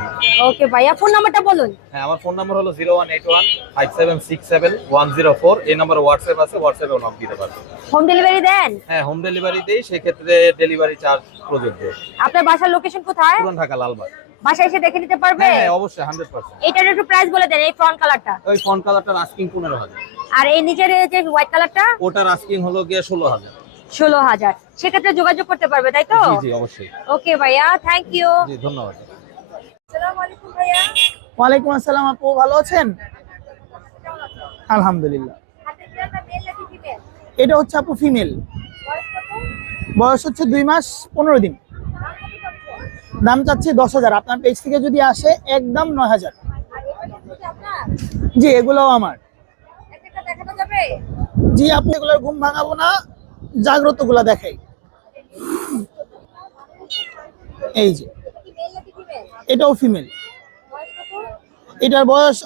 [SPEAKER 1] ওকে ভাইয়া ফোন নাম্বারটা বলুন।
[SPEAKER 7] হ্যাঁ আমার ফোন নাম্বার হলো zero one eight one five seven six seven one zero four এই নাম্বার হোয়াটসঅ্যাপ আছে হোয়াটসঅ্যাপেও নক দিতে পারবেন।
[SPEAKER 1] হোম ডেলিভারি দেন?
[SPEAKER 7] হ্যাঁ হোম ডেলিভারি দেই সেক্ষেত্রে ডেলিভারি চার্জ প্রযোজ্য।
[SPEAKER 1] আপনার বাসার লোকেশন কোথায়?
[SPEAKER 7] পুরান ঢাকা লালবাগ।
[SPEAKER 1] বাসায় এসে দেখে নিতে পারবে?
[SPEAKER 7] হ্যাঁ অবশ্যই হান্ড্রেড পার্সেন্ট
[SPEAKER 1] এটার একটু প্রাইস বলে দেন এই ফ্রন্ট কালারটা
[SPEAKER 7] ওই ফোন কালারটার আস্কিং পনেরো হাজার।
[SPEAKER 1] আর এই নিচের যে হোয়াইট কালারটা
[SPEAKER 7] ওটার আস্কিং হলো গিয়ে ষোলো হাজার।
[SPEAKER 1] ষোলো হাজার। সেক্ষেত্রে যোগাযোগ করতে পারবে তাই তো?
[SPEAKER 7] জি জি অবশ্যই।
[SPEAKER 1] ওকে ভাইয়া থ্যাংক ইউ
[SPEAKER 7] ধন্যবাদ।
[SPEAKER 1] ভাইয়া।
[SPEAKER 8] ওয়ালাইকুম আসসালাম আপু ভালো আছেন? আলহামদুলিল্লাহ। এটা হচ্ছে আপু ফিমেল বয়স হচ্ছে দুই মাস পনেরো দিন। দাম চাচ্ছি দশ হাজার। আপনার পেজ থেকে যদি আসে একদম নয় হাজার। জি এগুলোও আমার। জি আপনি এগুলোর ঘুম ভাঙাবো না। জাগ্রতগুলা দেখাই। এই যে, এটাও ফিমেল এটার বয়স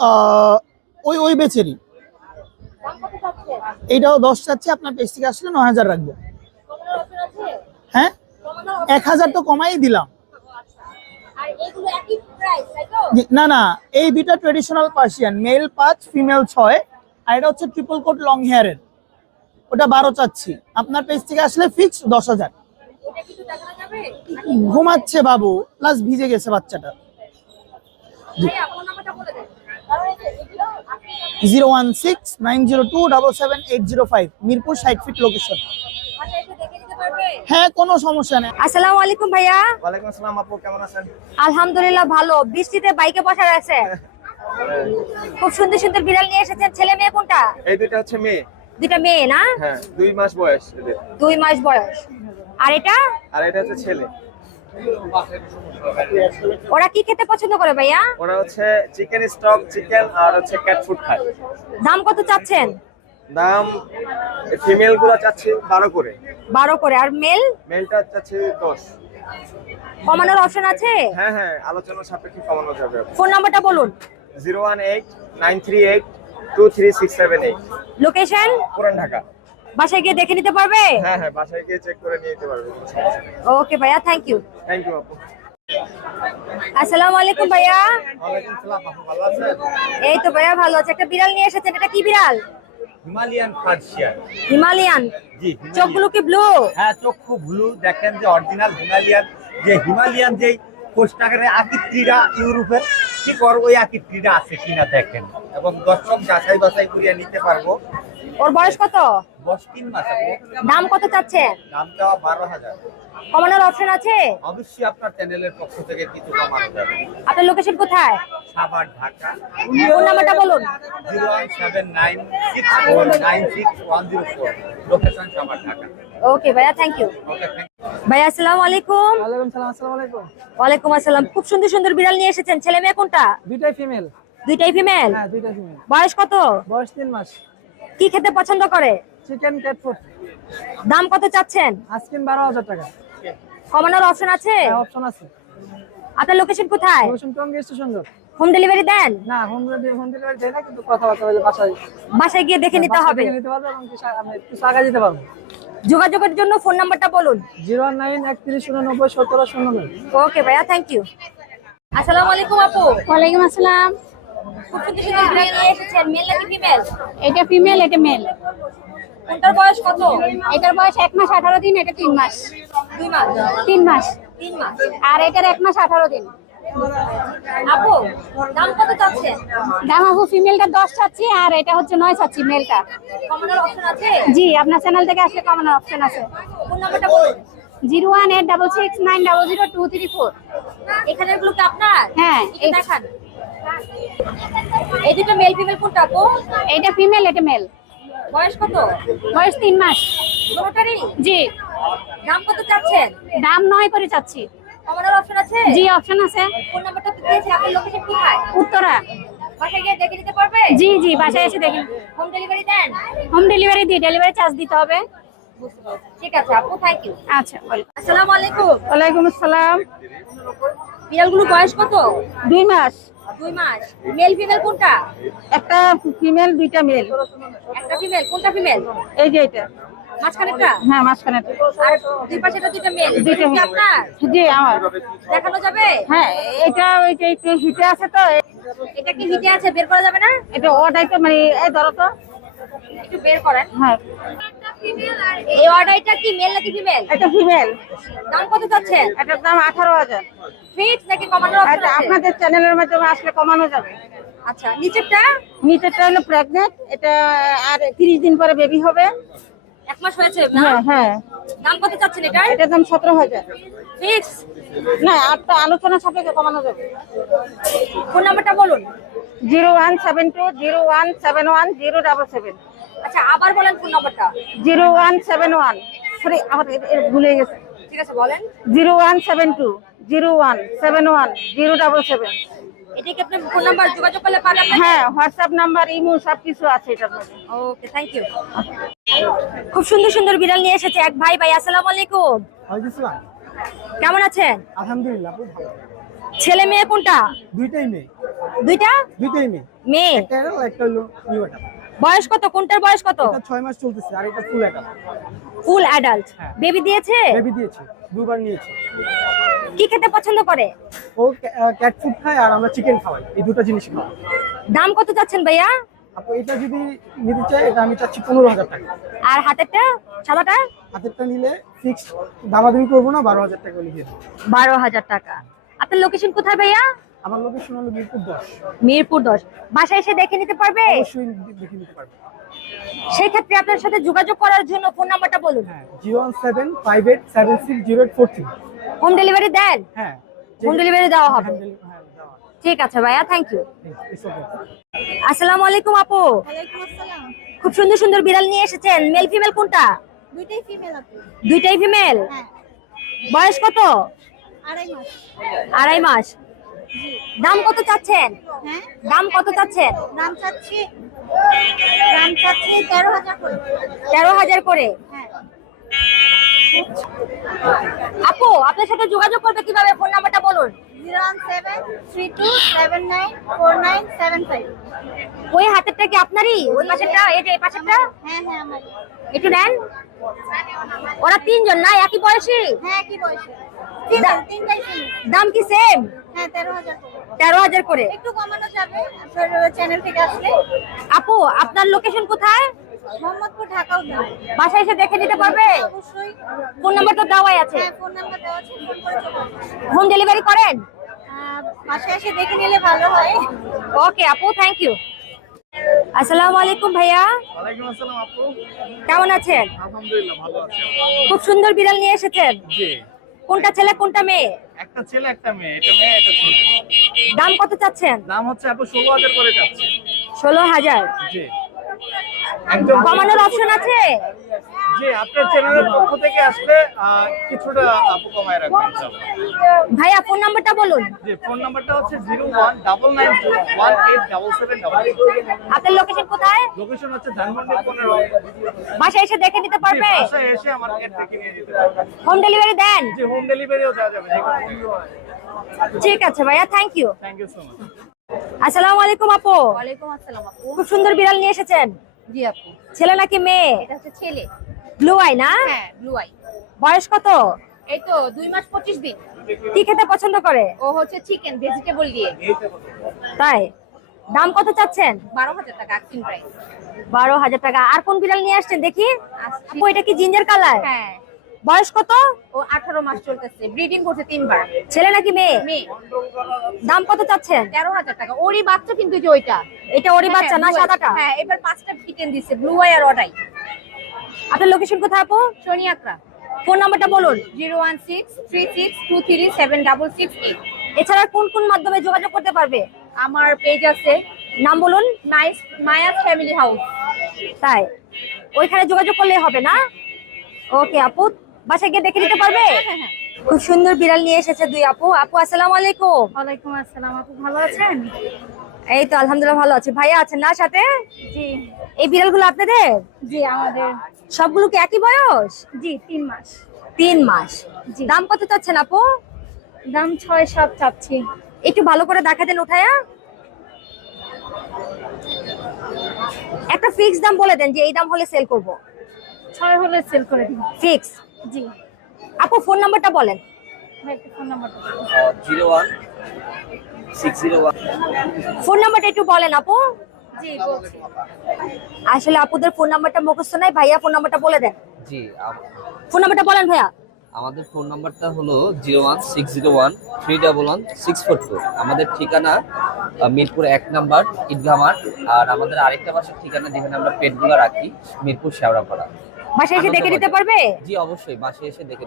[SPEAKER 8] ওই ওই বেচেরই। এটাও দশ চাচ্ছি আপনার পেজ থেকে আসলে ন হাজার রাখব। হ্যাঁ? এক হাজার তো কমাই দিলাম। না না, এই দুইটা ট্রেডিশনাল পার্সিয়ান মেল পাঁচ ফিমেল ছয়, আর এটা হচ্ছে ট্রিপল কোট লং হেয়ারের ওটা বারো চাচ্ছি। আপনার পেজ থেকে আসলে ফিক্স দশ হাজার। ঘুমাচ্ছে বাবু প্লাস ভিজে গেছে বাচ্চাটা। Zero one six nine zero two double seven eight zero five Mirpur ষাট ফিট লোকেশন হ্যাঁ কোনো সমস্যা নেই।
[SPEAKER 1] আসসালামু আলাইকুম ভাইয়া।
[SPEAKER 3] ওয়ালাইকুম আসসালাম আপু কেমন আছেন?
[SPEAKER 1] আলহামদুলিল্লাহ ভালো। বৃষ্টিতে বাইকে বসা আছে। খুব সুন্দর সুন্দর বিড়াল নিয়ে এসেছেন। ছেলে মেয়ে কোনটা?
[SPEAKER 3] এই দুইটা হচ্ছে মেয়ে।
[SPEAKER 1] দুইটা মেয়ে না?
[SPEAKER 3] হ্যাঁ দুই মাস বয়স এদের।
[SPEAKER 1] দুই মাস বয়স। আর এটা?
[SPEAKER 3] আর এটা হচ্ছে ছেলে।
[SPEAKER 1] ওরা কি খেতে পছন্দ করে ভাইয়া?
[SPEAKER 3] ওরা হচ্ছে চিকেন স্টক চিকেন আর হচ্ছে ক্যাট ফুড খায়।
[SPEAKER 1] দাম কত চাচ্ছেন?
[SPEAKER 3] দাম ফিমেলগুলো চাচ্ছি বারো করে।
[SPEAKER 1] বারো করে। আর মেল
[SPEAKER 3] মেলটা চাচ্ছি দশ।
[SPEAKER 1] কমানোর অপশন আছে?
[SPEAKER 3] হ্যাঁ হ্যাঁ আলোচনা সাপেক্ষে কমানো যাবে।
[SPEAKER 1] ফোন নাম্বারটা বলুন।
[SPEAKER 3] Zero one eight nine three eight two three six seven eight
[SPEAKER 1] location
[SPEAKER 3] পুরান ঢাকা।
[SPEAKER 1] বাসায় গিয়ে দেখে নিতে পারবে?
[SPEAKER 3] হ্যাঁ হ্যাঁ বাসায় গিয়ে চেক করে নিয়ে যেতে পারবে।
[SPEAKER 1] ওকে ভাইয়া থ্যাংক ইউ
[SPEAKER 3] থ্যাংক ইউ আপু।
[SPEAKER 1] আসসালামু আলাইকুম ভাইয়া।
[SPEAKER 3] ওয়ালাইকুম সালাম ভালো আছেন?
[SPEAKER 1] এই তো ভাইয়া ভালো আছে। একটা বিড়াল নিয়ে এসেছেন এটা কি বিড়াল?
[SPEAKER 9] Himalayan Persian.
[SPEAKER 1] হিমালয়ান।
[SPEAKER 9] জি
[SPEAKER 1] চোখগুলো কি ব্লু
[SPEAKER 9] হ্যাঁ চক্ষু ব্লু দেখেন যে অরিজিনাল হিমালয়ান যে হিমালয়ান যেই কোষ্টাগারের আকৃতিটা ইউরোপের ঠিক ওর ওই আকৃতিটা আছে কিনা দেখেন। এবং দর্শক যাচাই বাছাই করিয়া নিতে পারব।
[SPEAKER 1] ওর বয়স কত?
[SPEAKER 9] দশ তিন মাস
[SPEAKER 1] দাম কত চাচ্ছে
[SPEAKER 9] দাম দেওয়া বারো হাজার।
[SPEAKER 1] কমানোর অপশন আছে?
[SPEAKER 9] অবশ্যই আপনার চ্যানেলের পক্ষ থেকে কিছু কমানো যাবে।
[SPEAKER 1] আপনার লোকেশন কোথায়?
[SPEAKER 9] সাভার ঢাকা।
[SPEAKER 1] ফোন নাম্বারটা বলুন।
[SPEAKER 9] Zero one seven nine six four nine six one zero four. Location Savar Dhaka.
[SPEAKER 1] Okay ভাইয়া থ্যাংক ইউ ভাইয়া আসসালামু আলাইকুম।
[SPEAKER 8] ওয়ালাইকুম সালাম আসসালামু আলাইকুম।
[SPEAKER 1] ওয়ালাইকুম আসসালাম। খুব সুন্দর সুন্দর বিড়াল নিয়ে এসেছেন। ছেলে মেয়ে কোনটা?
[SPEAKER 8] দুইটাই ফিমেল
[SPEAKER 1] দুইটাই ফিমেল
[SPEAKER 8] হ্যাঁ
[SPEAKER 1] বয়স কত?
[SPEAKER 8] বয়স তিন মাস।
[SPEAKER 1] কি খেতে পছন্দ করে?
[SPEAKER 8] চিকেন ক্যাট ফুড
[SPEAKER 1] দাম কত চাচ্ছেন?
[SPEAKER 8] আজকিন বারো হাজার টাকা।
[SPEAKER 1] কমানোর অপশন আছে?
[SPEAKER 8] অপশন আছে।
[SPEAKER 1] আপনার লোকেশন কোথায়?
[SPEAKER 8] রসুন Tongi station road
[SPEAKER 1] home delivery দেন?
[SPEAKER 8] না হোম হোম ডেলিভারি দেয় না কিন্তু কথাবার্তা বাসায়
[SPEAKER 1] বাসায় গিয়ে দেখে নিতে হবে।
[SPEAKER 8] নিতে পারব এবং কি সা- আমি একটু টাকা দিতে পারব।
[SPEAKER 1] যোগাযোগের জন্য ফোন নাম্বারটা বলুন।
[SPEAKER 8] জিরো নাইন একত্রিশ উননব্বই সতেরো শূন্য নয়
[SPEAKER 1] ওকে ভাইয়া থ্যাংক ইউ আসসালামু আলাইকুম আপু।
[SPEAKER 10] ওয়ালাইকুম আসসালাম।
[SPEAKER 1] খুব সুন্দর সুন্দর বিড়াল নিয়ে এসেছেন। মেল নাকি ফিমেল
[SPEAKER 10] এটা ফিমেল এটা মেল
[SPEAKER 1] কোনটার বয়স কত?
[SPEAKER 10] এটার বয়স এক মাস আঠারো দিন এটা তিন মাস।
[SPEAKER 1] দুই মাস?
[SPEAKER 10] তিন মাস।
[SPEAKER 1] তিন মাস।
[SPEAKER 10] আর এটার এক মাস আঠারো দিন।
[SPEAKER 1] আপু দাম কত চাচ্ছেন
[SPEAKER 10] দাম আপু ফিমেলটা দশ চাচ্ছি আর এটা হচ্ছে নয় চাচ্ছি মেলটা
[SPEAKER 1] কমানোর অপশন আছে?
[SPEAKER 10] জি আপনার চ্যানেল থেকে আসলে কমানোর অপশন আছে।
[SPEAKER 1] ফোন নাম্বারটা বলুন।
[SPEAKER 10] Zero one eight double six nine double zero two three four.
[SPEAKER 1] কি আপনার?
[SPEAKER 10] হ্যাঁ,
[SPEAKER 1] দেখান। এই দুটো মেল ফিমেল কোনটা আপু?
[SPEAKER 10] এটা ফিমেল এটা মেল
[SPEAKER 1] বয়স কত?
[SPEAKER 10] বয়স তিন মাস।
[SPEAKER 1] দুটোটারই
[SPEAKER 10] জি।
[SPEAKER 1] দাম কত চাচ্ছেন?
[SPEAKER 10] দাম নয় করে চাচ্ছি।
[SPEAKER 1] কমানোর অপশন আছে?
[SPEAKER 10] জি অপশন আছে।
[SPEAKER 1] ফোন নাম্বারটা তো দিয়েছে আপনার লোকেশন কোথায়?
[SPEAKER 10] উত্তরা।
[SPEAKER 1] বাসায় গিয়ে দেখে নিতে পারবে?
[SPEAKER 10] জি জি বাসায় এসে দেখেন
[SPEAKER 1] হোম ডেলিভারি দেন।
[SPEAKER 10] হোম ডেলিভারি দিই ডেলিভারি চার্জ দিতে হবে।
[SPEAKER 1] ঠিক আছে আপু থ্যাংক ইউ
[SPEAKER 10] আচ্ছা
[SPEAKER 1] আসসালামু আলাইকুম।
[SPEAKER 10] ওয়ালাইকুম আসসালাম।
[SPEAKER 1] বিড়ালগুলো বয়স কত?
[SPEAKER 10] দুই মাস।
[SPEAKER 1] দুই মাস। মেল ফিমেল কোনটা?
[SPEAKER 10] একটা ফিমেল দুইটা মেল
[SPEAKER 1] একটা ফিমেল কোনটা ফিমেল
[SPEAKER 10] এই যে এটা।
[SPEAKER 1] মাঝখানেরটা?
[SPEAKER 10] হ্যাঁ মাঝখানে
[SPEAKER 1] আর দুই পাশেটা দুইটা মেল।
[SPEAKER 10] দুইটা
[SPEAKER 1] কি আপনার?
[SPEAKER 10] জি আমার।
[SPEAKER 1] দেখানো যাবে?
[SPEAKER 10] হ্যাঁ এটা ওই যে একটু হিটে আছে তো
[SPEAKER 1] এটা কি হিটে আছে? বের করা যাবে না?
[SPEAKER 10] এটা ওটাই তো মানে এই ধরো তো।
[SPEAKER 1] একটু বের করেন।
[SPEAKER 10] হ্যাঁ।
[SPEAKER 1] এই অর্ডারটা কি মেল নাকি ফিমেল?
[SPEAKER 10] এটা ফিমেল।
[SPEAKER 1] দাম কত
[SPEAKER 10] এটার দাম
[SPEAKER 1] ফিক্স নাকি কমানোর অপশন
[SPEAKER 10] এটা
[SPEAKER 1] আছে?
[SPEAKER 10] আপনাদের চ্যানেলের মাধ্যমে আসলে কমানো যাবে।
[SPEAKER 1] আচ্ছা নিচেরটা?
[SPEAKER 10] নিচেরটা হলো প্রেগনেন্ট এটা আর তিরিশ দিন পরে বেবি হবে।
[SPEAKER 1] এক মাস হয়েছে
[SPEAKER 10] হ্যাঁ হ্যাঁ।
[SPEAKER 1] দাম কত চাচ্ছেন এটার?
[SPEAKER 10] এটার দাম সতেরো হাজার।
[SPEAKER 1] ফিক্স
[SPEAKER 10] না আটটা আলোচনা সাপেক্ষে কমানো যাবে।
[SPEAKER 1] ফোন নাম্বারটা বলুন।
[SPEAKER 10] Zero one seven two zero one seven one zero double seven.
[SPEAKER 1] আচ্ছা আবার বলেন ফোন নাম্বারটা।
[SPEAKER 10] Zero one seven one. Sorry আমার ভুলে গেছে।
[SPEAKER 1] ঠিক আছে বলেন।
[SPEAKER 10] Zero one seven two zero one seven one zero double seven.
[SPEAKER 1] এটা কি আপনার ফোন নাম্বার যোগাযোগ করলে পাবেন
[SPEAKER 10] হ্যাঁ হোয়াটসঅ্যাপ নাম্বার ইমো সব কিছু আছে এটার মধ্যে।
[SPEAKER 1] ওকে থ্যাংক ইউ খুব সুন্দর সুন্দর বিড়াল নিয়ে এসেছে এক ভাই ভাই আসসালামু আলাইকুম। কেমন আছেন?
[SPEAKER 8] আলহামদুলিল্লাহ খুব ভালো।
[SPEAKER 1] ছেলে মেয়ে কোনটা?
[SPEAKER 8] দুইটাই মেয়ে।
[SPEAKER 1] দুইটা?
[SPEAKER 8] দুইটাই মেয়ে।
[SPEAKER 1] মেয়ে?
[SPEAKER 8] একটা একটা হলো নিউ
[SPEAKER 1] বয়স কত? কোনটার বয়স কত?
[SPEAKER 8] এটা ছয় মাস চলতেছে আর এটা ফুল এটা
[SPEAKER 1] ফুল অ্যাডাল্ট বেবি দিয়েছে?
[SPEAKER 8] বেবি দিয়েছি। দুবার নিয়েছি।
[SPEAKER 1] কি খেতে পছন্দ করে?
[SPEAKER 8] ও ক্যাট ফুড খায় আর আমরা চিকেন খাওয়াই। এই দুটো জিনিস খাওয়াই।
[SPEAKER 1] দাম কত চাচ্ছেন ভাইয়া?
[SPEAKER 8] আপু এটা যদি নিতে চাই এটা আমি চাচ্ছি পনেরো হাজার টাকা।
[SPEAKER 1] আর হাতেরটা সাদাটা?
[SPEAKER 8] হাতেরটা নিলে ফিক্স দামাদামি করব না বারো হাজার টাকা লিখে
[SPEAKER 1] বারো হাজার টাকা। আপনার লোকেশন কোথায় ভাইয়া?
[SPEAKER 8] আমার লোকেশন হলো মিরপুর দশ।
[SPEAKER 1] মিরপুর দশ। বাসায় এসে দেখে নিতে পারবে?
[SPEAKER 8] অবশ্যই দেখে নিতে পারবে।
[SPEAKER 1] সেই ক্ষেত্রে আপনার সাথে যোগাযোগ করার জন্য ফোন নাম্বারটা বলুন।
[SPEAKER 8] হ্যাঁ zero one seven five eight seven six zero eight four three.
[SPEAKER 1] Home delivery দেন?
[SPEAKER 8] হ্যাঁ।
[SPEAKER 1] হোম ডেলিভারি দেওয়া হবে।
[SPEAKER 8] হ্যাঁ
[SPEAKER 1] ঠিক আছে ভাইয়া থ্যাংক ইউ আসসালামু আলাইকুম আপু। খুব সুন্দর সুন্দর বিড়াল নিয়ে এসেছেন। মেল ফিমেল কোনটা?
[SPEAKER 10] দুইটাই ফিমেল আপু।
[SPEAKER 1] দুইটাই ফিমেল
[SPEAKER 10] হ্যাঁ।
[SPEAKER 1] বয়স কত?
[SPEAKER 10] আড়াই মাস।
[SPEAKER 1] আড়াই মাস। দাম কত চাচ্ছেন?
[SPEAKER 10] হ্যাঁ।
[SPEAKER 1] দাম কত চাচ্ছেন?
[SPEAKER 10] দাম চাচ্ছি তেরো হাজার করে। হ্যাঁ।
[SPEAKER 1] আপু আপনার সাথে যোগাযোগ করবে কীভাবে? ফোন নাম্বারটা বলুন। ওই হাতেরটা কি আপনারই? ওই পাশেরটা? এই যে এই পাশেরটা?
[SPEAKER 10] হ্যাঁ হ্যাঁ
[SPEAKER 1] একটু নেন। ওরা তিনজন না? একই বয়সী?
[SPEAKER 10] হ্যাঁ
[SPEAKER 1] দাম কি সেম
[SPEAKER 10] তেরো হাজার করে।
[SPEAKER 1] তেরো হাজার করে?
[SPEAKER 10] একটু কমানো যাবে আপনার চ্যানেল থেকে আসলে।
[SPEAKER 1] আপু আপনার লোকেশন কোথায়?
[SPEAKER 10] মোহাম্মদপুর
[SPEAKER 1] বাসায় এসে দেখে নিতে পারবে?
[SPEAKER 10] অবশ্যই।
[SPEAKER 1] ফোন নাম্বার তো দেওয়াই আছে।
[SPEAKER 10] হ্যাঁ ফোন নাম্বার দেওয়া আছে ফোন করে
[SPEAKER 1] হোম ডেলিভারি করেন?
[SPEAKER 10] বাসায় এসে দেখে নিলে ভালো হয়।
[SPEAKER 1] ওকে আপু থ্যাংক ইউ আসসালামু আলাইকুম ভাইয়া।
[SPEAKER 3] ওয়ালাইকুম আসসালাম আপু।
[SPEAKER 1] কেমন আছেন?
[SPEAKER 3] আলহামদুলিল্লাহ ভালো আছি।
[SPEAKER 1] খুব সুন্দর বিড়াল নিয়ে এসেছেন।
[SPEAKER 3] জি।
[SPEAKER 1] কোনটা ছেলে কোনটা মেয়ে?
[SPEAKER 3] একটা ছেলে একটা মেয়ে এটা মেয়ে এটা ছেলে।
[SPEAKER 1] দাম কত চাচ্ছেন?
[SPEAKER 3] দাম হচ্ছে আপু ষোলো হাজার করে চাচ্ছেন
[SPEAKER 1] ষোলো হাজার।
[SPEAKER 3] জি। একদম
[SPEAKER 1] কমানোর অপশন আছে?
[SPEAKER 3] জি আপনার চ্যানেলের পক্ষ থেকে আসলে কিছুটা আপু কমায় রাখবেন।
[SPEAKER 1] ভাইয়া ফোন নাম্বারটা বলুন।
[SPEAKER 3] জি ফোন নাম্বারটা হচ্ছে
[SPEAKER 1] আপনার লোকেশন কোথায়?
[SPEAKER 3] লোকেশন হচ্ছে ধানমন্ডি পনেরো।
[SPEAKER 1] বাসায় এসে দেখে নিতে পারবে?
[SPEAKER 3] বাসায় এসে আমার গেট থেকে নিয়ে যেতে পারবেন
[SPEAKER 1] হোম ডেলিভারি দেন।
[SPEAKER 3] জি হোম ডেলিভারিও দেওয়া যাবে
[SPEAKER 1] ঠিক আছে ভাইয়া thank you
[SPEAKER 3] thank you so much
[SPEAKER 1] আসসালামু আলাইকুম আপু।
[SPEAKER 10] ওয়ালাইকুম আসসালাম আপু।
[SPEAKER 1] খুব সুন্দর বিড়াল নিয়ে এসেছেন।
[SPEAKER 10] জি আপু।
[SPEAKER 1] ছেলে নাকি মেয়ে?
[SPEAKER 10] এটা হচ্ছে ছেলে।
[SPEAKER 1] ব্লু আই না?
[SPEAKER 10] হ্যাঁ ব্লু আই
[SPEAKER 1] বয়স কত?
[SPEAKER 10] এই তো দুই মাস পঁচিশ দিন।
[SPEAKER 1] কি খেতে পছন্দ করে?
[SPEAKER 10] ও হচ্ছে চিকেন ভেজিটেবল দিয়ে।
[SPEAKER 1] তাই? দাম কত চাচ্ছেন?
[SPEAKER 10] বারো হাজার টাকা আক্সিন প্রাইস
[SPEAKER 1] বারো হাজার টাকা। আর কোন বিড়াল নিয়ে আসছেন দেখি? আপু এটা কি জিঞ্জার কালার
[SPEAKER 10] হ্যাঁ।
[SPEAKER 1] বয়স কত?
[SPEAKER 10] ও আঠারো মাস চলতেছে। ব্রিডিং করছে তিনবার।
[SPEAKER 1] ছেলে নাকি মেয়ে?
[SPEAKER 10] মেয়ে।
[SPEAKER 1] দাম কত চাচ্ছেন?
[SPEAKER 10] তেরো হাজার টাকা। ওরই বাচ্চা কিন্তু যে ওইটা।
[SPEAKER 1] এটা ওরই বাচ্চা না
[SPEAKER 10] হ্যাঁ,
[SPEAKER 1] সাদাটা?
[SPEAKER 10] হ্যাঁ এবার পাঁচটা চিকেন দিচ্ছে ব্লু আই আর অডাই
[SPEAKER 1] আপনার লোকেশন কোথায় আপু?
[SPEAKER 10] শনি আকরা
[SPEAKER 1] ফোন নাম্বারটা বলুন।
[SPEAKER 10] Zero one six three six two three seven double six eight.
[SPEAKER 1] এছাড়া কোন কোন মাধ্যমে যোগাযোগ করতে পারবে?
[SPEAKER 10] আমার পেজ আছে।
[SPEAKER 1] নাম বলুন।
[SPEAKER 10] নাইস মায়াস ফ্যামিলি হাউস
[SPEAKER 1] তাই। ওইখানে যোগাযোগ করলে হবে না? ওকে আপু বাসায় গিয়ে দেখে নিতে পারবে? খুব সুন্দর বিড়াল নিয়ে এসেছে দুই আপু। আপু আসসালামু আলাইকুম।
[SPEAKER 10] ওয়ালাইকুম আসসালাম। আপু ভালো আছেন?
[SPEAKER 1] এই তো আলহামদুলিল্লাহ ভালো আছি। ভাইয়া আছেন না সাথে?
[SPEAKER 10] জি।
[SPEAKER 1] এই বিড়ালগুলো আপনাদের?
[SPEAKER 10] জি আমাদের।
[SPEAKER 1] সবগুলো কি একই বয়স?
[SPEAKER 10] জি তিন মাস।
[SPEAKER 1] তিন মাস।
[SPEAKER 10] জি।
[SPEAKER 1] দাম কত চাচ্ছেন আপু?
[SPEAKER 10] দাম ছয় সাত চাচ্ছি।
[SPEAKER 1] একটু ভালো করে দেখা দেন উঠায়া। একটা ফিক্স দাম বলে দেন যে এই দাম হলে সেল করব।
[SPEAKER 10] ছয় হলে সেল করে দিন
[SPEAKER 1] ফিক্স
[SPEAKER 10] জি।
[SPEAKER 1] আপু ফোন নাম্বারটা বলেন।
[SPEAKER 10] ভাই একটা ফোন নাম্বারটা
[SPEAKER 6] zero one six one
[SPEAKER 1] phone নাম্বারটা একটু বলেন আপু। আসলে আপুদের ফোন নাম্বারটা মুখস্থ নাই ভাইয়া ফোন নাম্বারটা বলে দেন।
[SPEAKER 11] জি
[SPEAKER 1] ফোন নাম্বারটা বলেন ভাইয়া।
[SPEAKER 11] আমাদের ফোন নাম্বারটা হলো zero one six zero one three double one six four two আমাদের ঠিকানা মিরপুর এক নাম্বার ঈদগামার আর আমাদের আরেকটা বাসার ঠিকানা যেখানে আমরা পেটগুলো রাখি মিরপুর শেওড়াপাড়া।
[SPEAKER 1] বাসায় এসে দেখে দিতে পারবে?
[SPEAKER 11] জি অবশ্যই বাসে এসে দেখে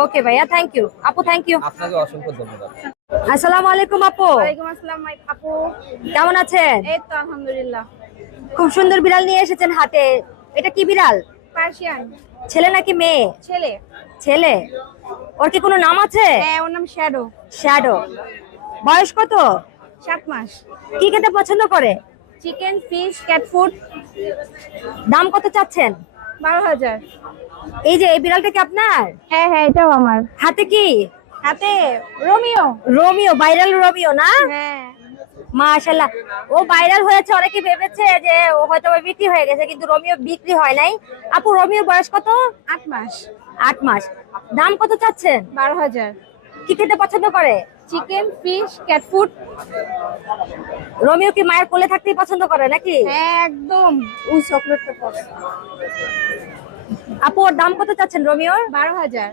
[SPEAKER 1] ওকে ভাইয়া থ্যাংক ইউ আপু থ্যাংক ইউ
[SPEAKER 11] আপনাকে অসংখ্য ধন্যবাদ।
[SPEAKER 1] আসসালামু আলাইকুম আপু।
[SPEAKER 10] ওয়ালাইকুম আসসালাম আপু।
[SPEAKER 1] কেমন আছেন?
[SPEAKER 10] এই তো আলহামদুলিল্লাহ।
[SPEAKER 1] খুব সুন্দর বিড়াল নিয়ে এসেছেন হাতে এটা কি বিড়াল?
[SPEAKER 10] পার্সিয়ান।
[SPEAKER 1] ছেলে নাকি মেয়ে?
[SPEAKER 10] ছেলে।
[SPEAKER 1] ছেলে। ওর কি কোনো নাম আছে?
[SPEAKER 10] হ্যাঁ ওর নাম শ্যাডো।
[SPEAKER 1] শ্যাডো। বয়স কত?
[SPEAKER 10] সাত মাস।
[SPEAKER 1] কি খেতে পছন্দ করে?
[SPEAKER 10] Chicken fish cat food.
[SPEAKER 1] দাম কত চাচ্ছেন?
[SPEAKER 10] বারো হাজার।
[SPEAKER 1] এই যে এই বিড়ালটা কি আপনার?
[SPEAKER 10] হ্যাঁ হ্যাঁ এটাও আমার।
[SPEAKER 1] হাতে কি?
[SPEAKER 10] হাতে রোমিও।
[SPEAKER 1] রোমিও ভাইরাল রোমিও না?
[SPEAKER 10] হ্যাঁ।
[SPEAKER 1] মাশাল্লাহ ও ভাইরাল হয়েছে অনেকে ভেবেছে যে ও হয়তো বিক্রি হয়ে গেছে কিন্তু রোমিও বিক্রি হয় নাই। আপু রোমিও বয়স কত?
[SPEAKER 10] আট মাস।
[SPEAKER 1] আট মাস। দাম কত চাচ্ছেন?
[SPEAKER 10] বারো হাজার।
[SPEAKER 1] কি খেতে পছন্দ করে?
[SPEAKER 10] Chicken fish cat food.
[SPEAKER 1] Romeo কি মায়ের কোলে থাকতেই পছন্দ করে নাকি?
[SPEAKER 10] হ্যাঁ একদম। ও চকলেটটা পছন্দ।
[SPEAKER 1] আপু ওর দাম কত চাচ্ছেন রোমিওর?
[SPEAKER 10] বারো হাজার।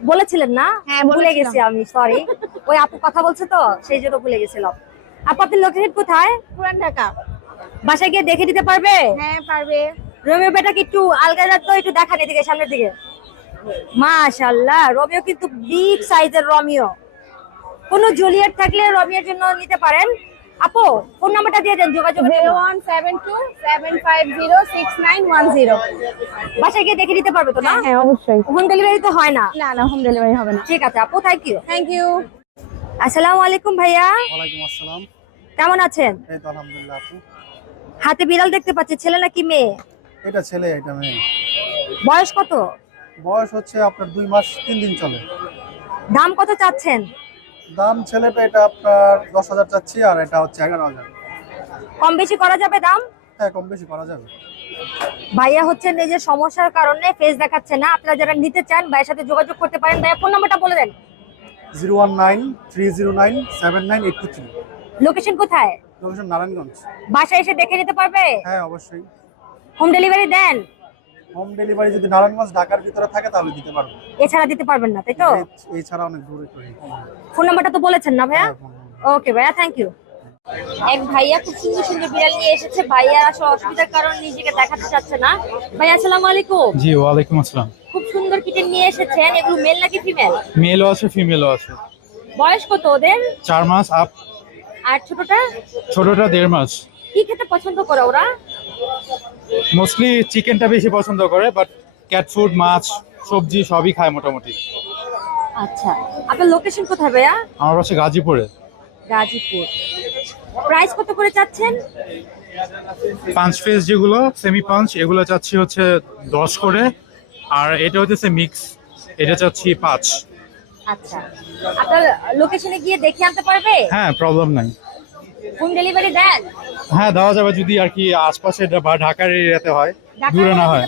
[SPEAKER 1] বলেছিলেন না?
[SPEAKER 10] হ্যাঁ,
[SPEAKER 1] ভুলে গেছি আমি সরি ওই আপু কথা বলছে তো সেই জন্য ভুলে গেছিলাম। আপু আপনি লোকেশন কোথায়?
[SPEAKER 10] পুরান ঢাকা।
[SPEAKER 1] বাসায় গিয়ে দেখে দিতে পারবে?
[SPEAKER 10] হ্যাঁ পারবে।
[SPEAKER 1] রোমিও বেটাকে একটু আলগা তো একটু দেখান এদিকে সামনের দিকে। মাশাল্লাহ রোমিও কিন্তু বিগ সাইজের রোমিও। কোনো জুলিয়েট থাকলে রোমিওর জন্য নিতে পারেন। আপু ফোন নাম্বারটা দিয়ে দেন জন্য।
[SPEAKER 10] One seven two seven five zero six nine one zero
[SPEAKER 1] বাসায় গিয়ে দেখে দিতে পারবে তো না?
[SPEAKER 10] হ্যাঁ অবশ্যই।
[SPEAKER 1] হোম ডেলিভারি তো হয় না?
[SPEAKER 10] না না হোম ডেলিভারি হবে না।
[SPEAKER 1] ঠিক আছে আপু থ্যাংক ইউ
[SPEAKER 10] থ্যাংক ইউ
[SPEAKER 1] আসসালামু আলাইকুম ভাইয়া।
[SPEAKER 12] ওয়ালাইকুম আসসালাম।
[SPEAKER 1] কেমন আছেন?
[SPEAKER 12] এই তো আলহামদুলিল্লাহ আপু।
[SPEAKER 1] হাতে বিড়াল দেখতে পাচ্ছি ছেলে নাকি মেয়ে?
[SPEAKER 12] এটা ছেলে এটা মেয়ে।
[SPEAKER 1] বয়স কত?
[SPEAKER 12] বয়স হচ্ছে আপনার দুই মাস তিন দিন চলে।
[SPEAKER 1] দাম কত চাচ্ছেন?
[SPEAKER 12] দাম ছেলেটা এটা আপনার দশ হাজার চাচ্ছি আর এটা হচ্ছে এগারো হাজার।
[SPEAKER 1] কম বেশি করা যাবে দাম?
[SPEAKER 12] হ্যাঁ কম বেশি করা যাবে।
[SPEAKER 1] ভাইয়া হচ্ছে নিজের সমস্যার কারণে ফেস দেখাচ্ছে না। আপনারা যারা নিতে চান ভাইয়ের সাথে যোগাযোগ করতে পারেন। ভাইয়া ফোন নাম্বারটা বলে দেন।
[SPEAKER 12] Zero one nine three zero nine seven nine eight two three.
[SPEAKER 1] Location কোথায়?
[SPEAKER 12] লোকেশন নারায়ণগঞ্জ।
[SPEAKER 1] বাসায় এসে দেখে নিতে পারবে?
[SPEAKER 12] হ্যাঁ অবশ্যই।
[SPEAKER 1] হোম ডেলিভারি দেন।
[SPEAKER 12] হোম ডেলিভারি যদি নারায়ণগঞ্জ ঢাকার ভিতরে থাকে তাহলে দিতে পারব।
[SPEAKER 1] এছাড়া দিতে পারবেন না তাই তো?
[SPEAKER 12] এছাড়া অনেক দূরে করি
[SPEAKER 1] ফোন নাম্বারটা তো বলেছেন না ভাইয়া?
[SPEAKER 12] হ্যাঁ।
[SPEAKER 1] ওকে ভাইয়া থ্যাংক ইউ এক ভাইয়া খুব সুন্দর সুন্দর বিড়াল নিয়ে এসেছে। ভাইয়া আসলে অসুবিধার কারণে নিজেকে দেখাতে চাচ্ছে না। ভাইয়া আসসালামু আলাইকুম।
[SPEAKER 13] জি ওয়ালাইকুম আসসালাম।
[SPEAKER 1] খুব সুন্দর কিটেন নিয়ে এসেছেন। এগুলো মেল নাকি ফিমেল
[SPEAKER 13] মেলও আছে ফিমেলও আছে।
[SPEAKER 1] বয়স কত ওদের?
[SPEAKER 13] চার মাস আপ
[SPEAKER 1] আর ছোটটা?
[SPEAKER 13] ছোটটা দেড় মাস।
[SPEAKER 1] কি খেতে পছন্দ করে ওরা?
[SPEAKER 13] মোস্টলি চিকেনটা বেশি পছন্দ করে বাট ক্যাট ফুড মাছ সবজি সবই খায় মোটামুটি।
[SPEAKER 1] আচ্ছা। আপনার লোকেশন কোথায় ভাইয়া?
[SPEAKER 13] আমার পাশে গাজীপুরে।
[SPEAKER 1] গাজীপুর। প্রাইস কত করে চাচ্ছেন?
[SPEAKER 13] পাঁচ ফেস যেগুলো সেমি পাঞ্চ এগুলো চাচ্ছি হচ্ছে দশ করে আর এটা হচ্ছে মিক্স এটা চাচ্ছি পাঁচ।
[SPEAKER 1] আচ্ছা। আপনার লোকেশনে গিয়ে দেখে আনতে পারবে?
[SPEAKER 13] হ্যাঁ প্রবলেম নাই।
[SPEAKER 1] হোম ডেলিভারি দেন?
[SPEAKER 13] হ্যাঁ দেওয়া যাবে যদি আর কি আশপাশে বা ঢাকার এরিয়াতে হয়। দূরে না হয়?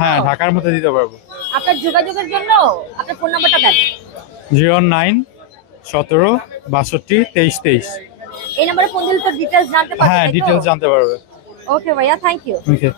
[SPEAKER 13] হ্যাঁ ঢাকার মধ্যে দিতে পারব।
[SPEAKER 1] আপনার যোগাযোগের জন্য আপনার ফোন নাম্বারটা দেন।
[SPEAKER 13] জিরো নাইন সতেরো বাষট্টি তেইশ তেইশ।
[SPEAKER 1] এই নাম্বারে ফোন দিলে তো ডিটেলস জানতে পারবে
[SPEAKER 13] হ্যাঁ ডিটেলস জানতে পারবে।
[SPEAKER 1] ওকে ভাইয়া থ্যাংক ইউ
[SPEAKER 13] ওকে